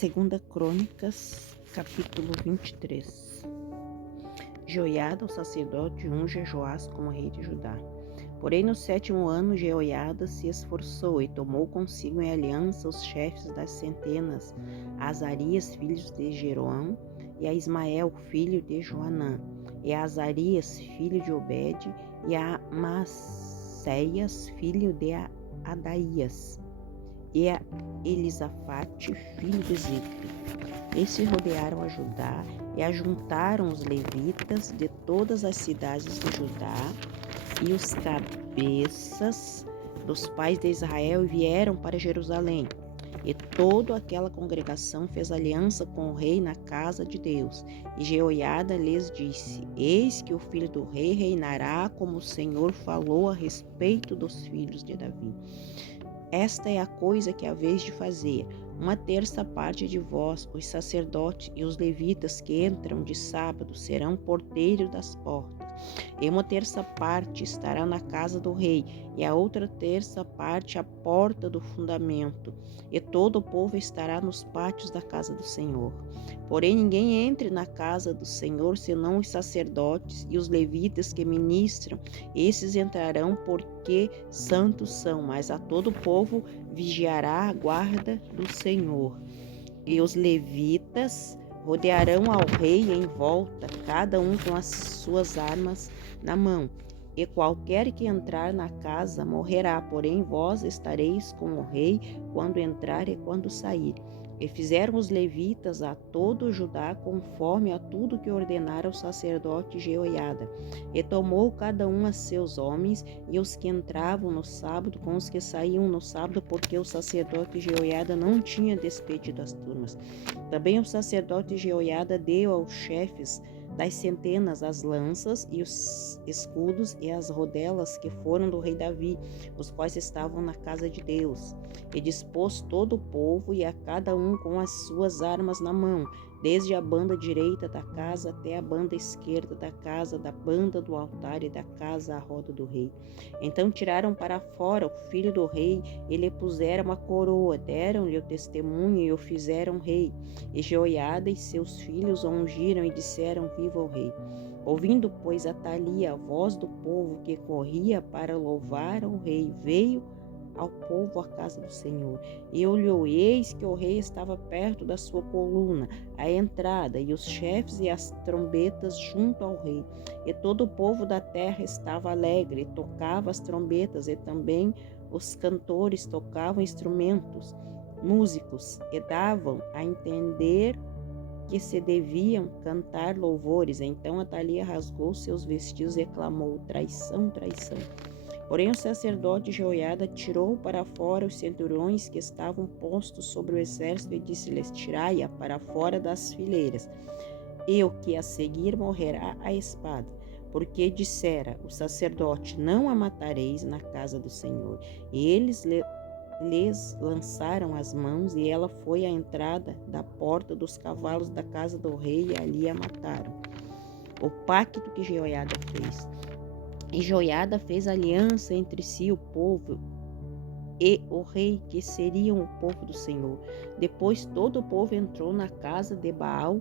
Segunda Crônicas, capítulo 23. Jeoiada, o sacerdote, unge Joás como rei de Judá. Porém, no 7º ano, Jeoiada se esforçou e tomou consigo em aliança os chefes das centenas, a Azarias, filho de Jeroão, e a Ismael, filho de Joanã, e a Azarias, filho de Obed, e a Maaseias, filho de Adaías, e a Elisafate, filho de Zicri. Esses rodearam a Judá e ajuntaram os levitas de todas as cidades de Judá e os cabeças dos pais de Israel vieram para Jerusalém. E toda aquela congregação fez aliança com o rei na casa de Deus. E Jeoiada lhes disse: Eis que o filho do rei reinará como o Senhor falou a respeito dos filhos de Davi. Esta é a coisa que haveis de fazer. 1/3 de vós, os sacerdotes e os levitas que entram de sábado, serão porteiros das portas. E 1/3 estará na casa do rei, e a outra 1/3 à porta do fundamento. E todo o povo estará nos pátios da casa do Senhor. Porém, ninguém entre na casa do Senhor, senão os sacerdotes e os levitas que ministram. Esses entrarão porque santos são, mas a todo o povo vigiará a guarda do Senhor. E os levitas rodearão ao rei em volta, cada um com as suas armas na mão. E qualquer que entrar na casa morrerá, porém vós estareis com o rei quando entrar e quando sair. E fizeram os levitas a todo o Judá conforme a tudo que ordenara o sacerdote Jeoiada. E tomou cada um a seus homens, e os que entravam no sábado com os que saíam no sábado, porque o sacerdote Jeoiada não tinha despedido as turmas. Também o sacerdote Jeoiada deu aos chefes das centenas as lanças e os escudos e as rodelas que foram do rei Davi, os quais estavam na casa de Deus. E dispôs todo o povo e a cada um com as suas armas na mão, desde a banda direita da casa até a banda esquerda da casa, da banda do altar e da casa à roda do rei. Então tiraram para fora o filho do rei e lhe puseram a coroa, deram-lhe o testemunho e o fizeram rei. E Jeoiada e seus filhos o ungiram e disseram: Viva o rei! Ouvindo, pois, Atalia a voz do povo que corria para louvar ao rei, veio ao povo à casa do Senhor. E olhou, eis que o rei estava perto da sua coluna, à entrada, e os chefes e as trombetas junto ao rei. E todo o povo da terra estava alegre, e tocava as trombetas, e também os cantores tocavam instrumentos, músicos, e davam a entender que se deviam cantar louvores. Então Atalia rasgou seus vestidos e clamou: traição, traição. Porém o sacerdote Jeoiada tirou para fora os centuriões que estavam postos sobre o exército e disse-lhes: tirai-a para fora das fileiras, e o que a seguir morrerá à espada. Porque dissera o sacerdote: não a matareis na casa do Senhor. E eles lhes lançaram as mãos, e ela foi à entrada da porta dos cavalos da casa do rei, e ali a mataram. O pacto que Jeoiada fez. E Jeoiada fez aliança entre si o povo e o rei, que seriam o povo do Senhor. Depois todo o povo entrou na casa de Baal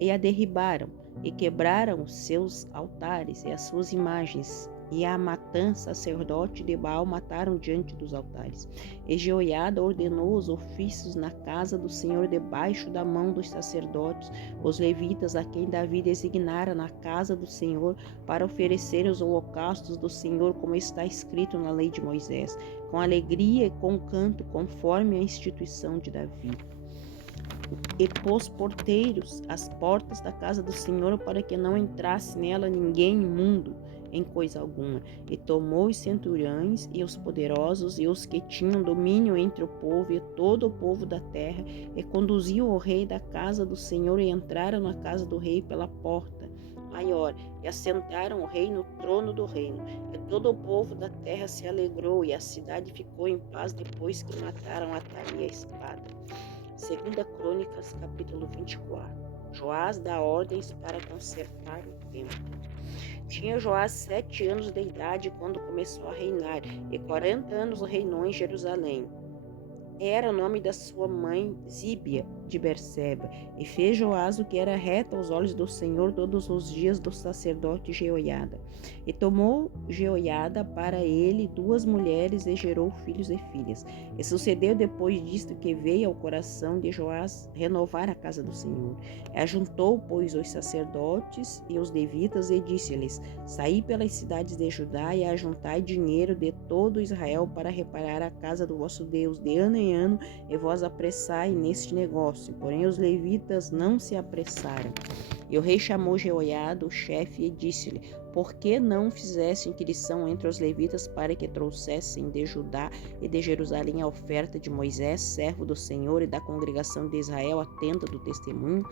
e a derribaram, e quebraram os seus altares e as suas imagens. E a Matã, sacerdote de Baal, mataram diante dos altares. E Jeoiada ordenou os ofícios na casa do Senhor debaixo da mão dos sacerdotes, os levitas, a quem Davi designara na casa do Senhor para oferecer os holocaustos do Senhor, como está escrito na lei de Moisés, com alegria e com canto, conforme a instituição de Davi. E pôs porteiros às portas da casa do Senhor, para que não entrasse nela ninguém imundo em coisa alguma. E tomou os centuriões e os poderosos e os que tinham domínio entre o povo e todo o povo da terra, e conduziu o rei da casa do Senhor, e entraram na casa do rei pela porta maior, e assentaram o rei no trono do reino. E todo o povo da terra se alegrou, e a cidade ficou em paz depois que mataram Atalia a espada. Segunda Crônicas, capítulo 24. Joás dá ordens para consertar o templo. Tinha Joás 7 anos de idade quando começou a reinar, e 40 anos reinou em Jerusalém. Era o nome da sua mãe Zíbia, de Berseba, e fez Joás o que era reto aos olhos do Senhor todos os dias do sacerdote Jeoiada. E tomou Jeoiada para ele 2 mulheres e gerou filhos e filhas. E sucedeu depois disto que veio ao coração de Joás renovar a casa do Senhor. E ajuntou, pois, os sacerdotes e os levitas e disse-lhes: Saí pelas cidades de Judá e ajuntai dinheiro de todo Israel para reparar a casa do vosso Deus de ano em ano, e vós apressai neste negócio. Porém os levitas não se apressaram. E o rei chamou Jeoiada, o chefe, e disse-lhe: Por que não fizeste inquirição entre os levitas para que trouxessem de Judá e de Jerusalém a oferta de Moisés, servo do Senhor, e da congregação de Israel, a tenda do testemunho?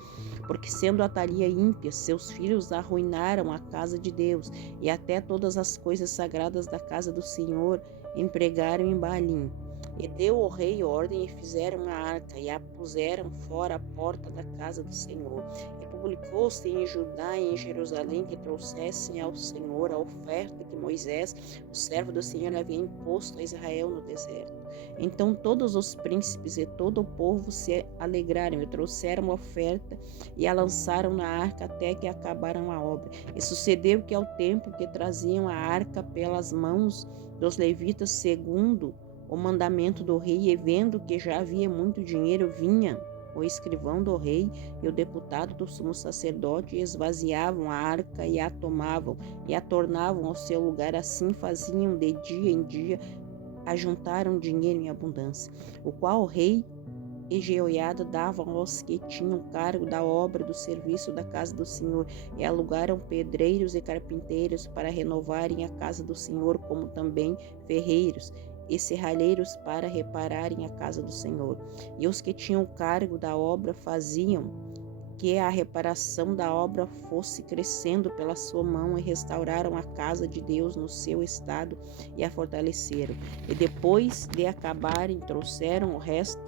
Porque sendo Atalia ímpia, seus filhos arruinaram a casa de Deus, e até todas as coisas sagradas da casa do Senhor empregaram em Baalim. E deu o rei ordem, e fizeram a arca, e a puseram fora a porta da casa do Senhor. E publicou-se em Judá e em Jerusalém que trouxessem ao Senhor a oferta que Moisés, o servo do Senhor, havia imposto a Israel no deserto. Então todos os príncipes e todo o povo se alegraram e trouxeram a oferta e a lançaram na arca até que acabaram a obra. E sucedeu que ao tempo que traziam a arca pelas mãos dos levitas, segundo o mandamento do rei, e vendo que já havia muito dinheiro, vinha o escrivão do rei e o deputado do sumo sacerdote, e esvaziavam a arca e a tomavam e a tornavam ao seu lugar. Assim faziam de dia em dia, ajuntaram dinheiro em abundância, o qual o rei e Jeoiada davam aos que tinham cargo da obra do serviço da casa do Senhor, e alugaram pedreiros e carpinteiros para renovarem a casa do Senhor, como também ferreiros e serralheiros para repararem a casa do Senhor. E os que tinham cargo da obra faziam que a reparação da obra fosse crescendo pela sua mão, e restauraram a casa de Deus no seu estado e a fortaleceram. E depois de acabarem, trouxeram o resto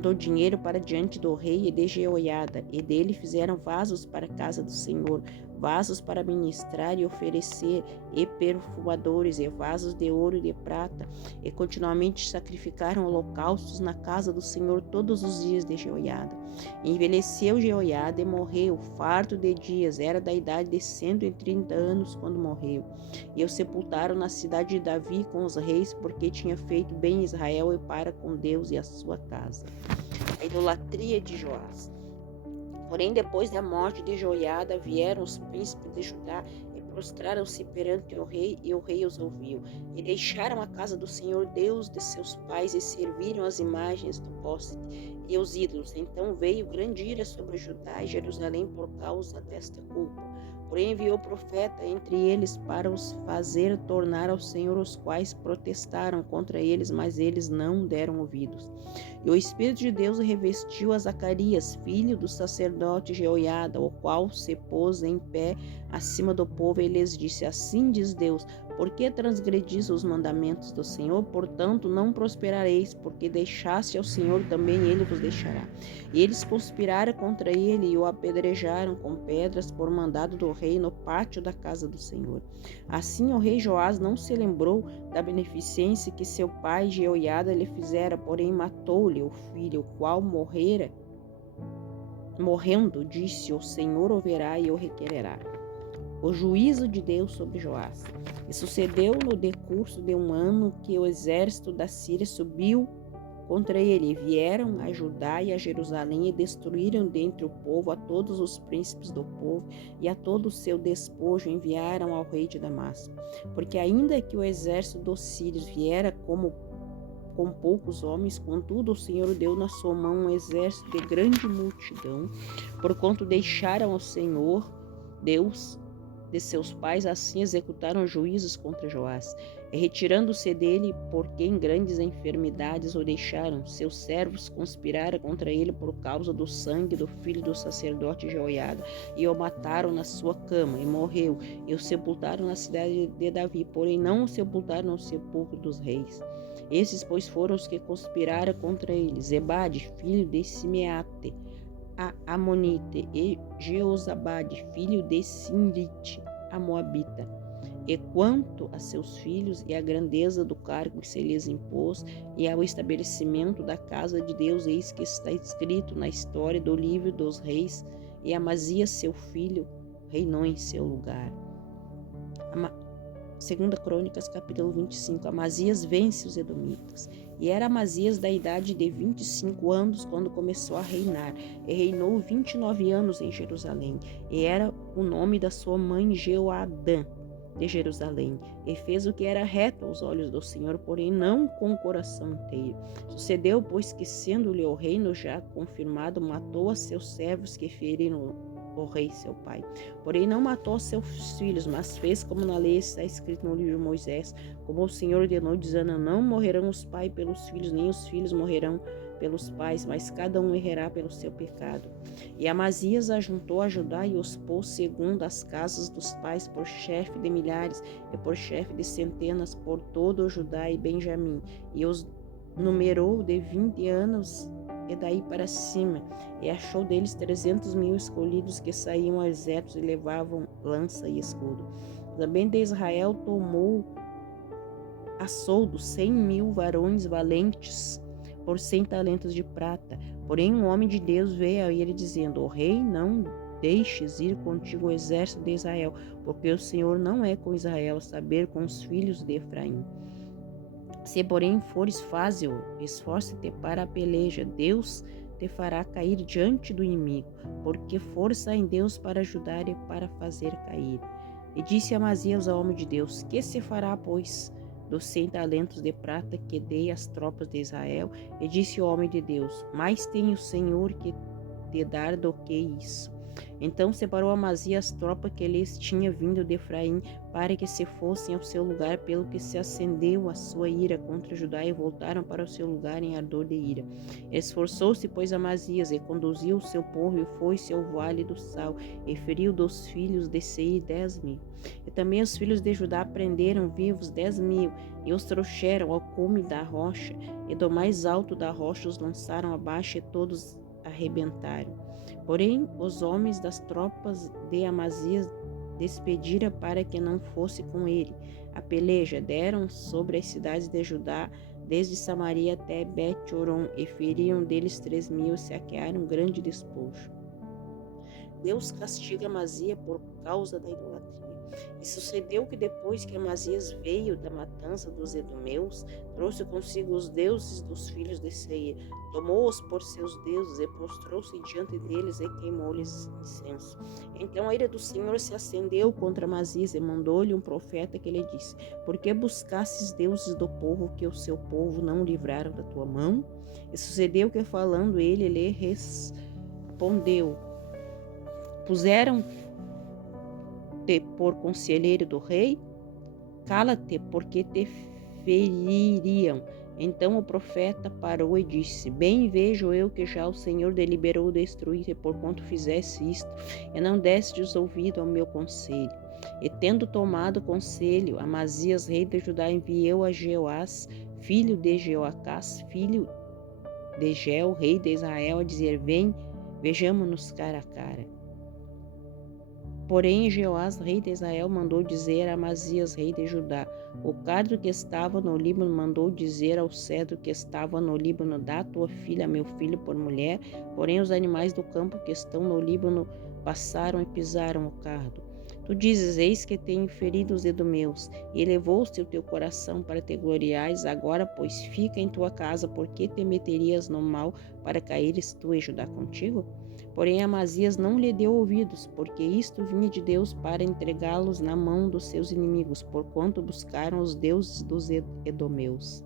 do dinheiro para diante do rei e de Jeoiada, e dele fizeram vasos para a casa do Senhor, vasos para ministrar e oferecer, e perfumadores, e vasos de ouro e de prata, e continuamente sacrificaram holocaustos na casa do Senhor todos os dias de Jeoiada. E envelheceu Jeoiada e morreu, farto de dias, era da idade de 130 anos quando morreu. E o sepultaram na cidade de Davi com os reis, porque tinha feito bem Israel e para com Deus e a sua casa. A idolatria de Joás. Porém, depois da morte de Jeoiada, vieram os príncipes de Judá e prostraram-se perante o rei, e o rei os ouviu. E deixaram a casa do Senhor Deus de seus pais, e serviram as imagens do poste e os ídolos. Então veio grande ira sobre Judá e Jerusalém por causa desta culpa. Porém enviou profeta entre eles para os fazer tornar ao Senhor, os quais protestaram contra eles, mas eles não deram ouvidos. E o Espírito de Deus revestiu a Zacarias, filho do sacerdote Jeoiada, o qual se pôs em pé acima do povo, e lhes disse: Assim diz Deus, por que transgredis os mandamentos do Senhor? Portanto, não prosperareis, porque deixaste ao Senhor, também ele vos deixará. E eles conspiraram contra ele e o apedrejaram com pedras por mandado do rei no pátio da casa do Senhor. Assim o rei Joás não se lembrou da beneficência que seu pai Jeoiada lhe fizera, porém matou-lhe o filho, o qual morrendo, disse: O Senhor o verá e o requererá. O juízo de Deus sobre Joás. E sucedeu no decurso de 1 ano que o exército da Síria subiu contra ele, e vieram a Judá e a Jerusalém, e destruíram dentre o povo a todos os príncipes do povo, e a todo o seu despojo enviaram ao rei de Damasco. Porque ainda que o exército dos sírios viera com poucos homens, contudo o Senhor deu na sua mão um exército de grande multidão, porquanto deixaram o Senhor Deus de seus pais, assim executaram juízos contra Joás, e retirando-se dele, porque em grandes enfermidades o deixaram, seus servos conspiraram contra ele por causa do sangue do filho do sacerdote Jeoiada, e o mataram na sua cama, e morreu, e o sepultaram na cidade de Davi, porém não o sepultaram no sepulcro dos reis. Esses, pois, foram os que conspiraram contra ele: Zebade, filho de Simeate, a Amonite, e Jeozabade, filho de Sinrite, a Moabita, E quanto a seus filhos e a grandeza do cargo que se lhes impôs e ao estabelecimento da casa de Deus, eis que está escrito na história do livro dos reis, e Amazias seu filho reinou em seu lugar. 2 Crônicas, capítulo 25. Amazias vence os edomitas. E era Amazias da idade de 25 anos quando começou a reinar, e reinou 29 anos em Jerusalém. E era o nome da sua mãe Jeoadã de Jerusalém, e fez o que era reto aos olhos do Senhor, porém não com o coração inteiro. Sucedeu, pois, que sendo-lhe o reino já confirmado, matou a seus servos que feriram o rei seu pai. Porém não matou seus filhos, mas fez como na lei está escrito no livro de Moisés, como o Senhor ordenou, dizendo: não morrerão os pais pelos filhos, nem os filhos morrerão pelos pais, mas cada um errará pelo seu pecado. E Amazias ajuntou a Judá e os pôs segundo as casas dos pais, por chefe de milhares e por chefe de centenas, por todo o Judá e Benjamim, e os numerou de 20 anos e daí para cima, e achou deles 300.000 escolhidos que saíam aos exércitos e levavam lança e escudo. Também de Israel tomou a soldo 100.000 varões valentes por 100 talentos de prata. Porém um homem de Deus veio a ele dizendo: o rei, não deixes ir contigo o exército de Israel, porque o Senhor não é com Israel, a saber, com os filhos de Efraim. Se porém fores fácil, esforça-te para a peleja, Deus te fará cair diante do inimigo, porque força em Deus para ajudar e para fazer cair. E disse Amazias ao homem de Deus: que se fará, pois, dos 100 talentos de prata que dei às tropas de Israel? E disse o homem de Deus: mais tem o Senhor que te dar do que isso. Então separou Amazias as tropas que lhes tinha vindo de Efraim, para que se fossem ao seu lugar, pelo que se acendeu a sua ira contra Judá, e voltaram para o seu lugar em ardor de ira. Esforçou-se, pois, Amazias, e conduziu o seu povo, e foi-se ao vale do Sal, e feriu dos filhos de Seir 10.000. E também os filhos de Judá prenderam vivos 10.000, e os trouxeram ao cume da rocha, e do mais alto da rocha os lançaram abaixo, e todos arrebentaram. Porém, os homens das tropas de Amazias despedira para que não fosse com ele. A peleja deram sobre as cidades de Judá, desde Samaria até Bet-Horon, e feriram deles 3.000 e saquearam grande despojo. Deus castiga Amazias por causa da idolatria. E sucedeu que depois que Amazias veio da matança dos edomeus, trouxe consigo os deuses dos filhos de Seir, tomou-os por seus deuses e prostrou-se diante deles e queimou-lhes incenso. Então a ira do Senhor se acendeu contra Amazias e mandou-lhe um profeta que lhe disse: por que buscasses deuses do povo que o seu povo não livraram da tua mão? E sucedeu que falando ele lhe respondeu: puseram-te por conselheiro do rei? Cala-te, porque te feririam. Então o profeta parou e disse: bem vejo eu que já o Senhor deliberou destruir-te, porquanto fizeste isto, e não destes ouvido ao meu conselho. E tendo tomado conselho, Amazias, rei de Judá, enviou a Jeoás, filho de Jeoacás, filho de Geu, rei de Israel, a dizer: vem, vejamo-nos cara a cara. Porém Jeoás, rei de Israel, mandou dizer a Amazias, rei de Judá: o cardo que estava no Líbano mandou dizer ao cedro que estava no Líbano: dá tua filha a meu filho por mulher. Porém os animais do campo que estão no Líbano passaram e pisaram o cardo. Tu dizes: eis que tenho ferido os edomeus, e elevou-se o teu coração para te gloriares. Agora, pois, fica em tua casa, porque te meterias no mal para caíres tu e Judá contigo? Porém Amazias não lhe deu ouvidos, porque isto vinha de Deus para entregá-los na mão dos seus inimigos, porquanto buscaram os deuses dos edomeus.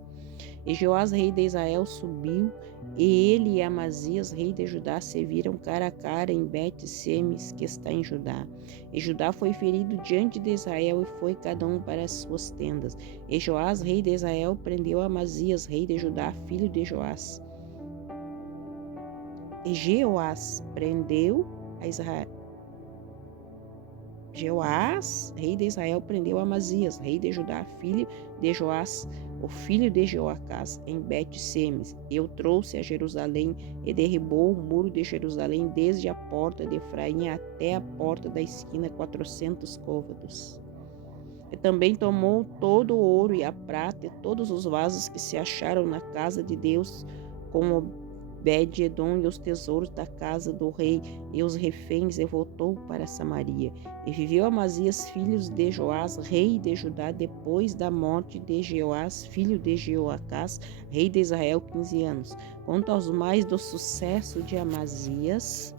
E Jeoás, rei de Israel, subiu, e ele e Amazias, rei de Judá, se viram cara a cara em Bet-Semes, que está em Judá. E Judá foi ferido diante de Israel, e foi cada um para as suas tendas. E Joás, rei de Israel, prendeu Amazias, rei de Judá, filho de Joás. E Jeoás prendeu a Israel. Jeoás, rei de Israel, prendeu Amazias, rei de Judá, filho de Joás, o filho de Jeoacás, em Bet-Semes. E o trouxe a Jerusalém e derribou o muro de Jerusalém desde a porta de Efraim até a porta da esquina, 400 côvados. E também tomou todo o ouro e a prata e todos os vasos que se acharam na casa de Deus, com Obed-edom e os tesouros da casa do rei e os reféns, e voltou para Samaria. E viveu Amazias, filho de Joás, rei de Judá, depois da morte de Jeoás, filho de Jeoacás, rei de Israel, 15 anos. Quanto aos mais do sucesso de Amazias,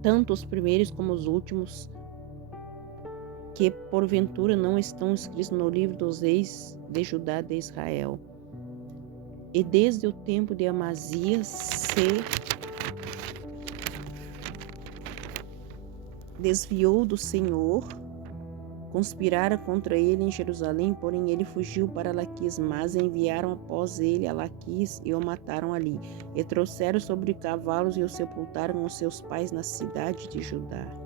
tanto os primeiros como os últimos, que porventura não estão escritos no livro dos reis de Judá de Israel. E desde o tempo de Amazias se desviou do Senhor, conspiraram contra ele em Jerusalém, porém ele fugiu para Laquis, mas enviaram após ele a Laquis e o mataram ali. E trouxeram sobre cavalos e o sepultaram com seus pais na cidade de Judá.